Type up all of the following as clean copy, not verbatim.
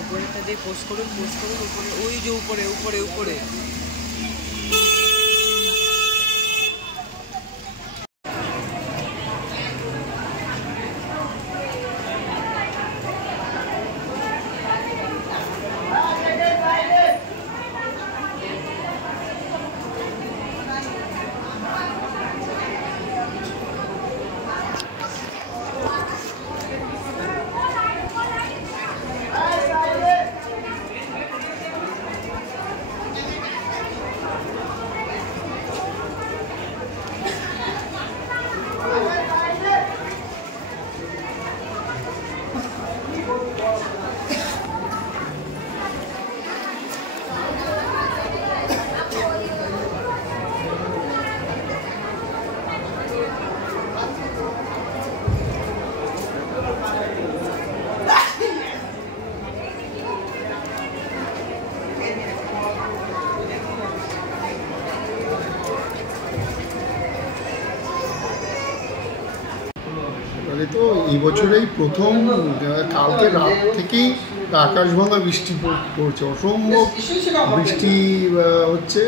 উপরেটা দিয়ে পোস্ট করুন উপরে, ওই যে উপরে উপরে উপরে। তো এই বছরেই প্রথম কালকে রাত থেকেই আকাশভাঙা বৃষ্টি পড়ছে, অসম্ভব বৃষ্টি হচ্ছে,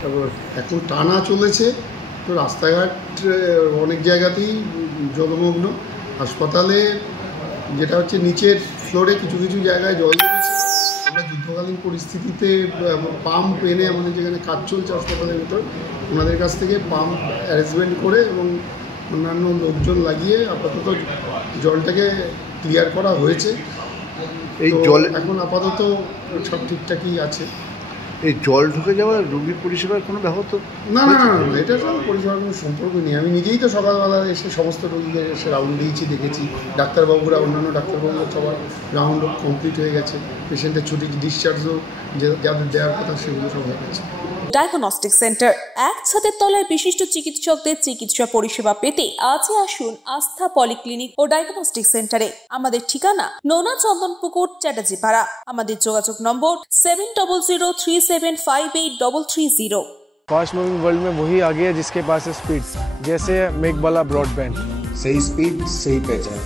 তারপর এখন টানা চলেছে। তো রাস্তাঘাট অনেক জায়গাতেই জলমগ্ন। হাসপাতালে যেটা হচ্ছে নিচের ফ্লোরে কিছু কিছু জায়গায় জল জমেছে। আমরা যুদ্ধকালীন পরিস্থিতিতে পাম্প এনে আমাদের যেখানে কাজ চলছে হাসপাতালের ভেতর, ওনাদের কাছ থেকে পাম্প অ্যারেঞ্জমেন্ট করে এবং অন্যান্য লোকজন লাগিয়ে আপাতত জলটাকে ক্লিয়ার করা হয়েছে। এই জল এখন আপাতত সব ঠিকঠাকই আছে। এই জল ঢুকে যাওয়া রোগীর পরিষেবার কোনো ব্যাহত না না না না, এটার সঙ্গে পরিষেবার কোনো সম্পর্ক নেই। আমি নিজেই তো সকালবেলা এসে সমস্ত রোগীদের এসে রাউন্ড দিয়েছি, দেখেছি। ডাক্তারবাবুরা, অন্যান্য ডাক্তারবাবুরা সবার রাউন্ড কমপ্লিট হয়ে গেছে। পেশেন্টের ছুটি ডিসচার্জও যাদের দেওয়ার কথা সেগুলো সব হয়ে গেছে। ডায়াগনস্টিক সেন্টার, এক ছাদের তলায় বিশিষ্ট চিকিৎসকদের চিকিৎসা পরিষেবা পেতে আজই আসুন আস্থা পলিক্লিনিক ও ডায়াগনস্টিক সেন্টারে। আমাদের ঠিকানা নোনা চন্দনপুকুর, চ্যাটার্জিপাড়া। আমাদের যোগাযোগ নম্বর 7003758330। फास्ट मूविंग वर्ल्ड में वही आगे है जिसके पास है स्पीड, जैसे मेघबाला ब्रॉडबैंड। सही स्पीड सही पहचान।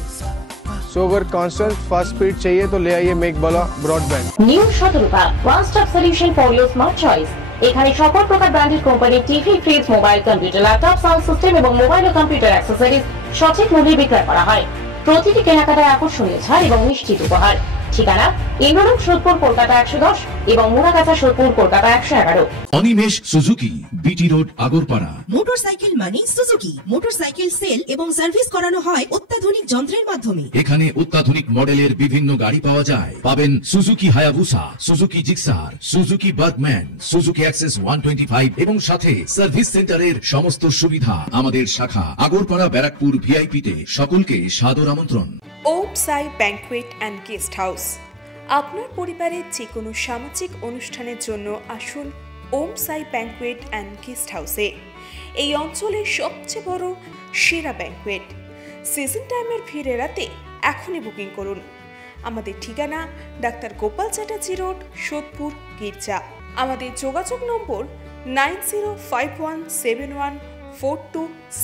सो अगर कांस्टेंट फास्ट स्पीड चाहिए तो ले आइए Meghbala broadband. New Shatarupa one stop solution for your smart choice. এখানে সকল প্রকার ব্র্যান্ডেড কোম্পানির TV, fridge, mobile, computer, laptop, sound system এবং মোবাইল ও কম্পিউটার অ্যাক্সেসরিজ সঠিক মূল্যে বিক্রয় করা হয়। প্রতিটি কেনাকাটায় আকর্ষণীয় ছাড় এবং নিশ্চিত উপহার। ঠিকানা ইন্দ্রনগর, সোদপুর, কলকাতা 110 এবং Muragachha, Sodepur, Kolkata 111। Animesh Suzuki, BT road, Agarpara. Motorcycle মানে সুজুকি। মোটরসাইকেল সেল এবং সার্ভিস করানো হয় অত্যাধুনিক যন্ত্রের মাধ্যমে। এখানে অত্যাধুনিক মডেলের বিভিন্ন গাড়ি পাওয়া যায়। পাবেন Suzuki Hayabusa, Suzuki Gixxer, Suzuki Bergman, Suzuki access 125 এবং সাথে সার্ভিস সেন্টারের সমস্ত সুবিধা। আমাদের শাখা আগরপাড়া, ব্যারাকপুর ভিআইপি তে। সকলকে সাদর আমন্ত্রণ। ওম সাই ব্যাংকুয়েট অ্যান্ড গেস্ট হাউস। আপনার পরিবারের যে কোনো সামাজিক অনুষ্ঠানের জন্য আসুন ওম সাই ব্যাংকুয়েট অ্যান্ড গেস্ট হাউসে। এই অঞ্চলের সবচেয়ে বড় সেরা ব্যাংকুয়েট। সিজন টাইমের ভিড় এড়াতে এখনই বুকিং করুন। আমাদের ঠিকানা ডাক্তার গোপাল চ্যাটার্জি রোড, সোদপুর, গির্জা। আমাদের যোগাযোগ নম্বর 9051714266।